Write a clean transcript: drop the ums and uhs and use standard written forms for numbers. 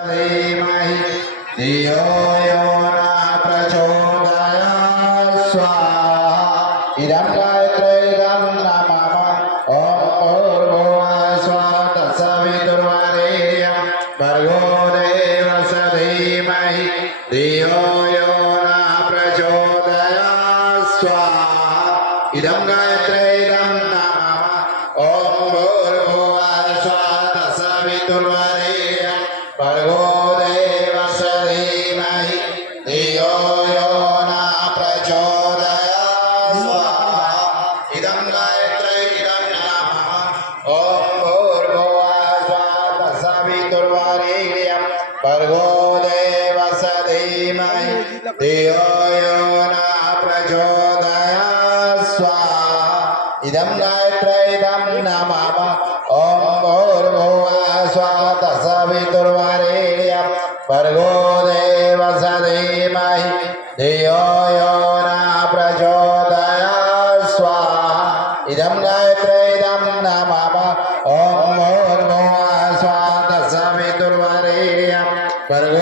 धीमहि धियो यो न प्रचोदयात् स्वाहा इदं गायत्रीदं नमः ॐ भूर्भुवः स्वः तत्सवितुर्वरेण्यं भर्गो देवस्य धीमहि धियो यो न प्रचोदयात् स्वाहा इदं गायत्रीदं नमः ॐ भूर्भुवः स्वः तत्सवितुर्वरेण्यं भर्गो देवस्य धीमहि धियो यो न प्रचोदयात् स्वाहा इदं गायत्रीदं नमः ॐ भूर्भुवः स्वः तत्सवितुर्वरेण्यं भर्गो देवस्य धीमहि धियो यो न प्रचोदयात् स्वाहा इदं गायत्रीदं नमः ॐ भूर्भुवः स्वः तत्सवितुर्वरेण्यं भर्गो देवस्य धीमहि धियो यो न प्रचोदयात् स्वाहा इदं गायत्रीदं नमः ॐ भूर्भुवः स्वः तत्सवितुर्वरेण्यं भर्गो